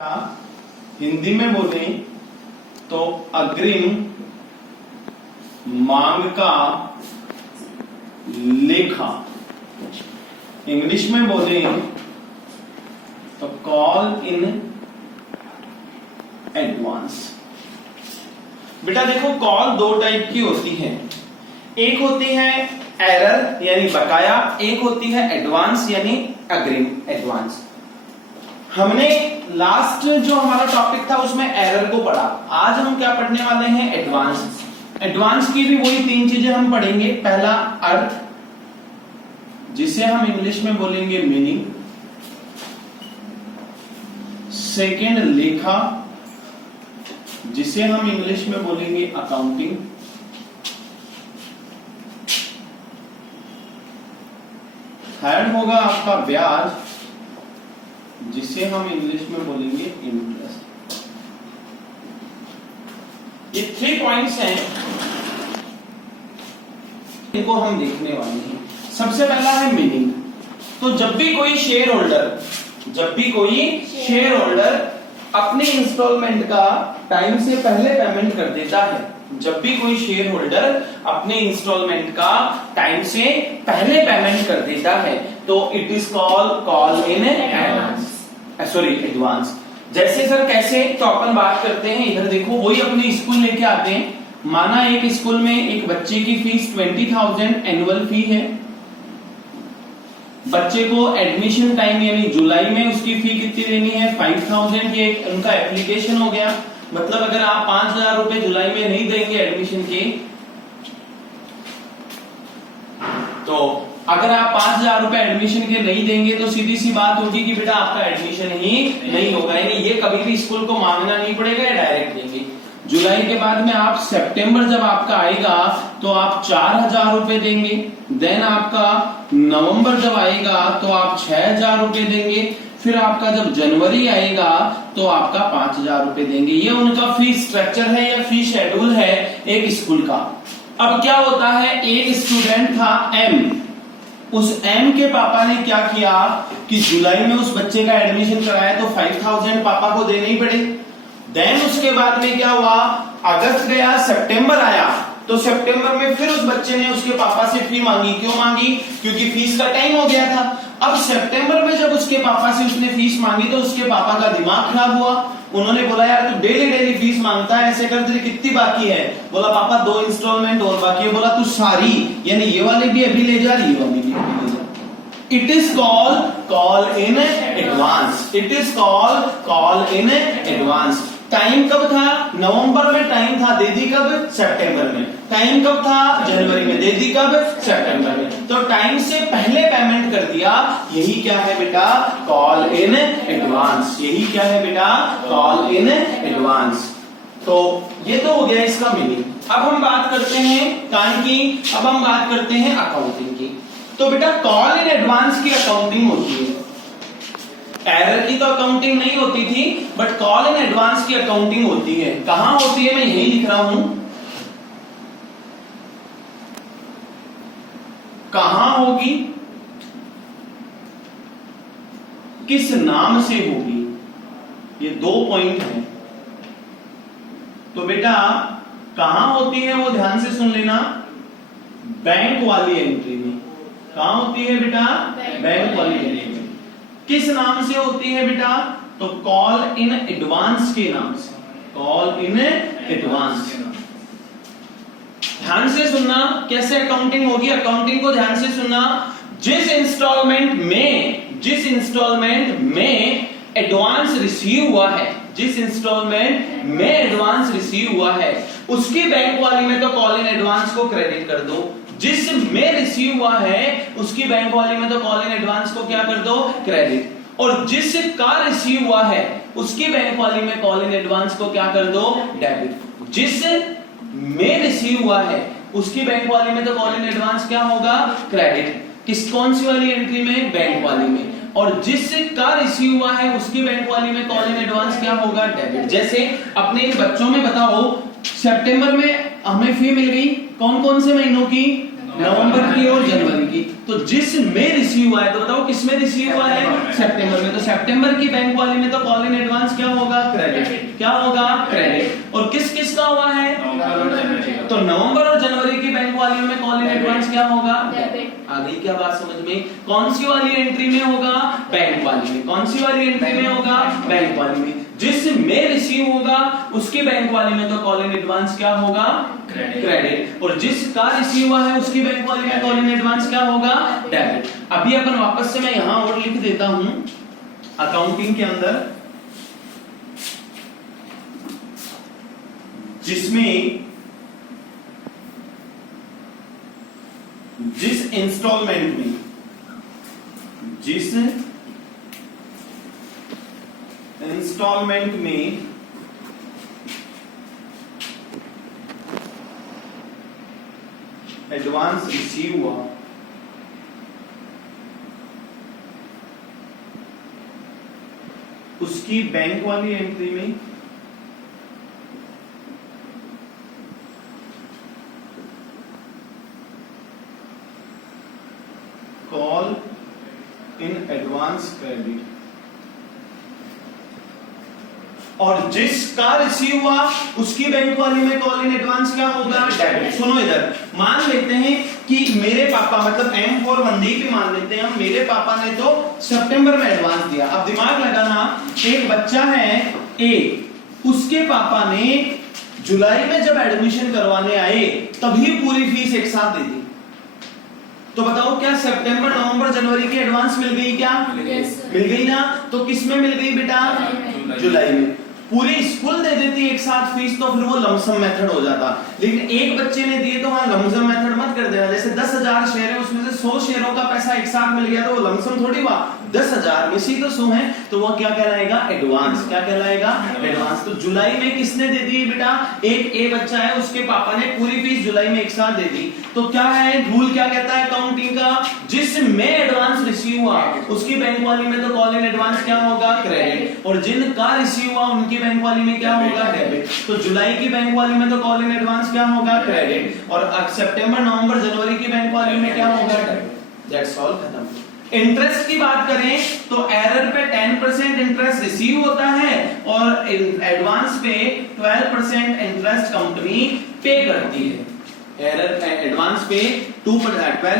हिंदी में बोले तो अग्रिम मांग का लेखा, इंग्लिश में बोले तो कॉल इन एडवांस। बेटा देखो, कॉल दो टाइप की होती है, एक होती है एरर यानी बकाया, एक होती है एडवांस यानी अग्रिम एडवांस। हमने लास्ट जो हमारा टॉपिक था उसमें एरर को पढ़ा, आज हम क्या पढ़ने वाले हैं, एडवांस। एडवांस की भी वही तीन चीजें हम पढ़ेंगे। पहला अर्थ, जिसे हम इंग्लिश में बोलेंगे मीनिंग। सेकेंड लेखा, जिसे हम इंग्लिश में बोलेंगे अकाउंटिंग। थर्ड होगा आपका ब्याज, जिसे हम इंग्लिश में बोलेंगे इंटरेस्ट। ये 3 पॉइंट्स हैं, इनको हम देखने वाले हैं। सबसे पहला है मीनिंग। तो जब भी कोई शेयर होल्डर अपने इंस्टॉलमेंट का टाइम से पहले पेमेंट कर देता है, जब भी कोई शेयर होल्डर अपने इंस्टॉलमेंट का टाइम से पहले पेमेंट कर देता है तो it is call in advance, sorry advance. जैसे सर कैसे, तो अपन बात करते हैं, इधर देखो, वही अपने स्कूल लेके आते हैं। माना एक स्कूल में एक बच्चे की फीस 20,000 एनुअल फी है। बच्चे को एडमिशन टाइम यानी जुलाई में उसकी फी कितनी देनी है, 5,000। ये उनका एप्लीकेशन हो गया। मतलब अगर आप 5,000 रुपए जुलाई में नहीं देंगे एडमिशन के, तो अगर आप 5,000 रुपए एडमिशन के नहीं देंगे तो सीधी सी बात होगी कि बेटा आपका एडमिशन ही नहीं होगा। यानी ये कभी भी स्कूल को मांगना नहीं पड़ेगा, या डायरेक्ट देंगे। जुलाई के बाद में आप सितंबर जब आपका आएगा तो आप 4,000 रुपए देंगे। देन आपका नवंबर जब आएगा तो आप 6,000 रुपए देंगे। फिर आपका जब जनवरी आएगा तो आपका 5,000 रुपए देंगे। ये उनका फीस स्ट्रक्चर है या फीस शेड्यूल है एक स्कूल का। अब क्या होता है, एक स्टूडेंट था एम, उस एम के पापा ने क्या किया कि जुलाई में उस बच्चे का एडमिशन कराया तो 5,000 पापा को देने ही पड़े। देन उसके बाद में क्या हुआ, अगस्त गया, सितंबर आया, तो सितंबर में फिर उस बच्चे ने उसके पापा से फी मांगी। क्यों मांगी, क्योंकि फीस का टाइम हो गया था। अब सितंबर में जब उसके पापा से उसने फीस मांगी तो उसके पापा का दिमाग खराब हुआ। उन्होंने बोला, यार तू डेली फीस मांगता है, ऐसे कर, तेरी कितनी बाकी है? बोला पापा 2 इंस्टॉलमेंट और बाकी है। बोला तू सारी, यानी ये वाले भी अभी ले जा, ये वाली भी अभी ले जा। It is call in advance. It is call in advance. Time कब था, नवंबर में टाइम था, दे दी कब, सितंबर में। टाइम कब था, जनवरी में, दे दी कब, सितंबर में। तो टाइम से पहले पेमेंट कर दिया, यही क्या है बेटा, कॉल इन एडवांस। यही क्या है बेटा, कॉल इन एडवांस। तो ये तो हो गया इसका मीनिंग। अब हम बात करते हैं कान की, अब हम बात करते हैं अकाउंटिंग की। तो बेटा कॉल इन एडवांस की अकाउंटिंग होती है, एरर की तो अकाउंटिंग नहीं होती थी, बट कॉल इन एडवांस की अकाउंटिंग होती है। कहां होती है, मैं यही लिख रहा हूं, कहां होगी, किस नाम से होगी, ये 2 पॉइंट है। तो बेटा कहां होती है वो ध्यान से सुन लेना, बैंक वाली एंट्री में। कहां होती है बेटा, बैंक वाली एंट्री में। किस नाम से होती है बेटा, तो कॉल इन एडवांस के नाम से। Call in advance. ध्यान से सुनना कैसे अकाउंटिंग होगी, अकाउंटिंग को ध्यान से सुनना। जिस इंस्टॉलमेंट में एडवांस रिसीव हुआ है, जिस इंस्टॉलमेंट में एडवांस रिसीव हुआ है, उसकी बैंक वाली में तो कॉल इन एडवांस को क्रेडिट कर दो। जिस में रिसीव हुआ है उसकी बैंक वाली में तो कॉल इन एडवांस को क्या कर दो, क्रेडिट। और जिस का रिसीव हुआ है उसकी बैंक वाली में कॉल इन एडवांस को क्या कर दो, डेबिट। जिस में रिसीव हुआ है उसकी बैंक वाली में तो कॉल इन एडवांस क्या होगा, क्रेडिट। किस कौन सी वाली एंट्री में, बैंक वाली में। और जिस का रिसीव हुआ है उसकी बैंक वाली में कॉल इन एडवांस क्या होगा, डेबिट। जैसे अपने बच्चों में बताओ, सितंबर में हमें फी मिल गई, कौन कौन से महीनों की, नवंबर की और जनवरी की। तो जिस में रिसीव हुआ है, तो बताओ किस में रिसीव हुआ है? सितंबर में। तो सितंबर की बैंक वाली में तो कॉल इन एडवांस क्या होगा? क्रेडिट। क्या होगा? क्रेडिट। और किस किस का हुआ है? तो नवंबर और जनवरी की बैंक वाली में कॉल इन एडवांस क्या होगा? आ गई क्या बात समझ में? कौन सी वाली एंट्री में होगा? बैंक वाली में। कौन सी वाली एंट्री में होगा? बैंक वाली में। जिस में रिसीव होगा उसकी बैंक वाली में तो कॉल इन एडवांस क्या होगा? क्रेडिट। और जिसका रिसीव हुआ है उसकी बैंक वाली में कॉल इन एडवांस क्या होगा? डेबिट। अभी अपन वापस से मैं यहां और लिख देता हूं अकाउंटिंग के अंदर, जिसमें जिस इंस्टॉलमेंट में एडवांस रिसीव हुआ उसकी बैंक वाली एंट्री में कॉल इन एडवांस क्रेडिट, और जिसका रिसीव हुआ उसकी बैंक वाली में कॉल इन एडवांस क्या होगा? डेबिट। सुनो इधर, मान लेते हैं कि मेरे पापा, मतलब M फॉर मनदीप ही मान लेते हैं हम, मेरे पापा ने तो सितंबर में एडवांस दिया। अब दिमाग लगाना, एक बच्चा है A, उसके पापा ने जुलाई में जब एडमिशन करवाने आए तभी पूरी फीस एक साथ दे दी। तो बताओ क्या सितंबर, नवंबर, जनवरी की एडवांस मिल गई? क्या मिल गई ना? तो किस में मिल गई बेटा? जुलाई में। पूरी स्कूल दे देती एक साथ फीस तो फिर वो लमसम मेथड हो जाता, लेकिन एक बच्चे ने दिए तो वहां लमसम मेथड मत कर देना। जैसे 10,000 शेयर है, उसमें से 100 शेयरों का पैसा एक साथ मिल गया तो वो लमसम थोड़ी हुआ, 10,000 में से तो 100 है, तो वो क्या कहलाएगा? एडवांस। क्या कहलाएगा? एडवांस। तो जुलाई में किसने दे दी बेटा? एक ए बच्चा है, उसके पापा ने पूरी फीस जुलाई में एक साथ दे दी। तो क्या है रूल, क्या कहता है अकाउंटिंग का? जिसमें एडवांस रिसीव हुआ उसकी बैंक वाली में तो कॉल इन एडवांस क्या होगा? क्रेडिट। और जिनका रिसीव हुआ उनकी बैंक वाली में क्या होगा? डेबिट। तो जुलाई की बैंक वाली में तो कॉल इन एडवांस क्या होगा? क्रेडिट। और सितंबर, नवंबर, जनवरी की बैंक वाली में क्या होगा? डेबिट। दैट्स ऑल, खत्म। इंटरेस्ट की बात करें तो एरर पे 10% इंटरेस्ट रिसीव होता है और एडवांस पे 12% इंटरेस्ट कंपनी पे करती है। एरर एडवांस पे 2%